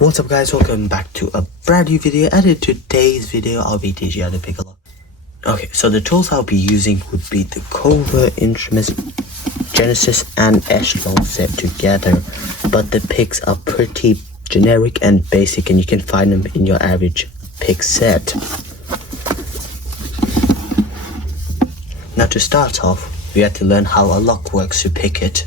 What's up guys, welcome back to a brand new video, and in today's video I'll be teaching you how to pick a lock. Okay, so the tools I'll be using would be the Covert Instruments Genesis and Echelon set together, but the picks are pretty generic and basic and you can find them in your average pick set. Now to start off, we have to learn how a lock works to pick it.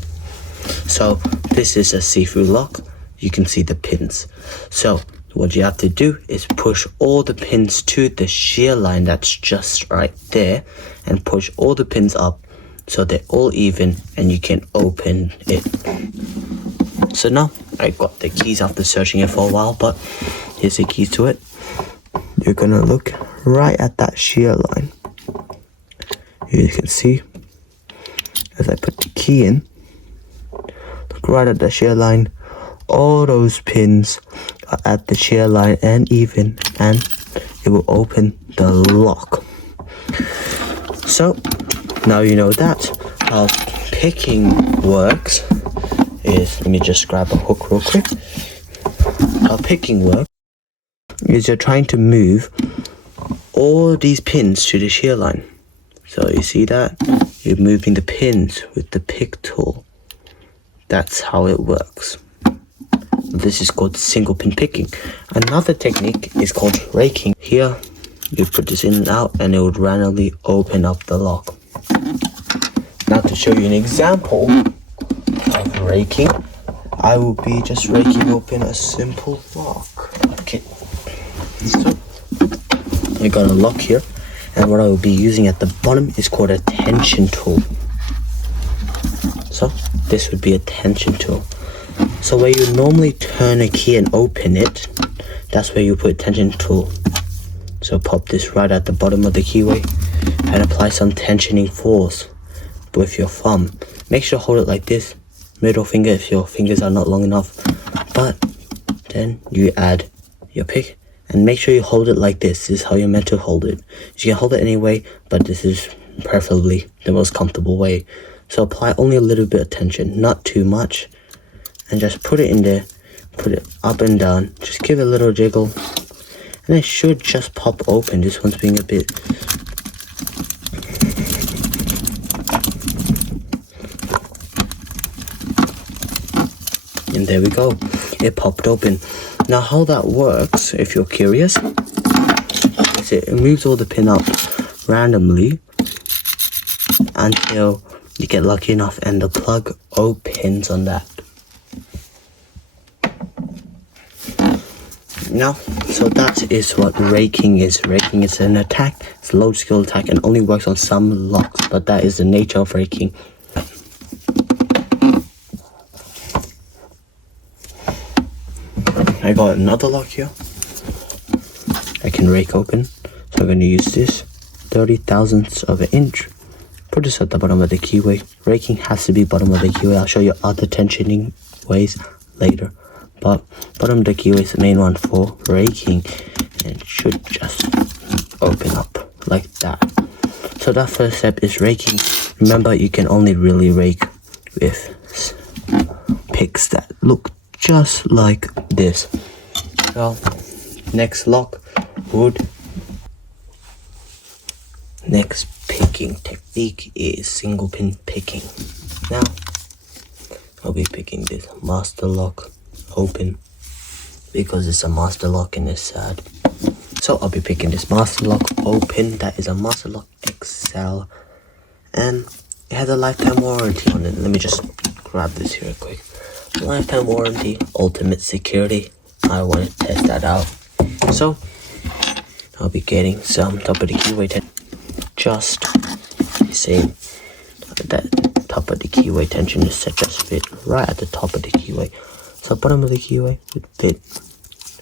So this is a see-through lock. You can see the pins. So what you have to do is push all the pins to the shear line that's just right there, and push all the pins up so they're all even and you can open it. So now I got the keys after searching it for a while, but here's the keys to it. You're gonna look right at that shear line. You can see as I put the key in, look right at the shear line. All those pins are at the shear line and even, and it will open the lock. So now you know that. How picking works is, let me just grab a hook real quick. How picking works is you're trying to move all these pins to the shear line. So you see that? You're moving the pins with the pick tool. That's how it works. This is called single pin picking. Another technique is called raking. Here, you put this in and out and it would randomly open up the lock. Now to show you an example of raking, I will be just raking open a simple lock. Okay, so I got a lock here, and what I will be using at the bottom is called a tension tool. So this would be a tension tool. So where you normally turn a key and open it, that's where you put tension tool. So pop this right at the bottom of the keyway and apply some tensioning force with your thumb. Make sure to hold it like this, middle finger if your fingers are not long enough. But then you add your pick and make sure you hold it like this. This is how you're meant to hold it. You can hold it any way, but this is preferably the most comfortable way. So apply only a little bit of tension, not too much. And just put it in there, put it up and down, just give it a little jiggle, and it should just pop open. This one's being a bit... And there we go, it popped open. Now how that works, if you're curious, is it moves all the pin up randomly until you get lucky enough and the plug opens on that. Now, so that is what raking is. Raking is an attack, it's a low skill attack and only works on some locks, but that is the nature of raking. I got another lock here. I can rake open, so I'm going to use this 30 thousandths of an inch. Put this at the bottom of the keyway. Raking has to be bottom of the keyway. I'll show you other tensioning ways later. But bottom of the keyway is the main one for raking, and it should just open up like that. So that first step is raking. Remember, you can only really rake with picks that look just like this. Well, next picking technique is single pin picking. Now I'll be picking this master lock open because it's a master lock and it's sad. So I'll be picking this master lock open. That is a master lock XL and it has a lifetime warranty on it. Let me just grab this here quick. Lifetime warranty, ultimate security. I want to test that out. So I'll be getting some top of the keyway just the same. That top of the keyway tension is set just fit right at the top of the keyway. So bottom of the keyway would fit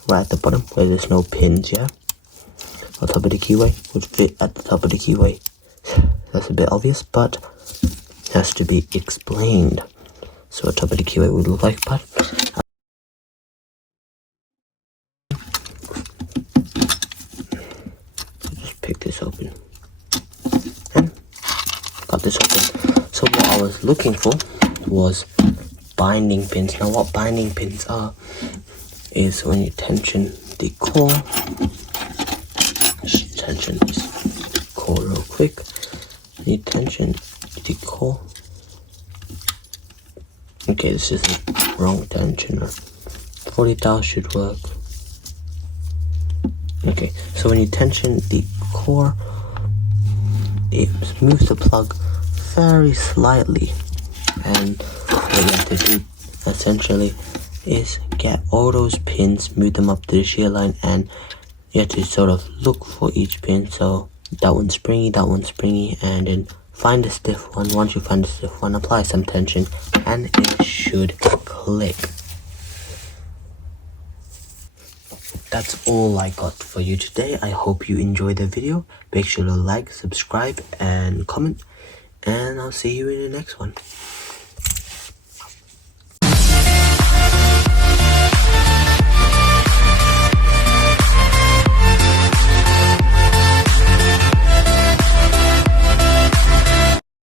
right at the bottom where there's no pins, yeah? On top of the keyway would fit at the top of the keyway. That's a bit obvious, but it has to be explained. So what top of the keyway would look like, but just pick this open. And got this open. So what I was looking for was binding pins. Now what binding pins are is when you tension the core. Just tension this core real quick. When you tension the core. Okay, this is the wrong tensioner. 40 thou should work. Okay, so when you tension the core, it moves the plug very slightly, and what you have to do essentially is get all those pins, move them up to the shear line, and you have to sort of look for each pin. So that one's springy, and then find the stiff one. Once you find the stiff one, apply some tension and it should click. That's all I got for you today. I hope you enjoyed the video. Make sure to like, subscribe and comment, and I'll see you in the next one.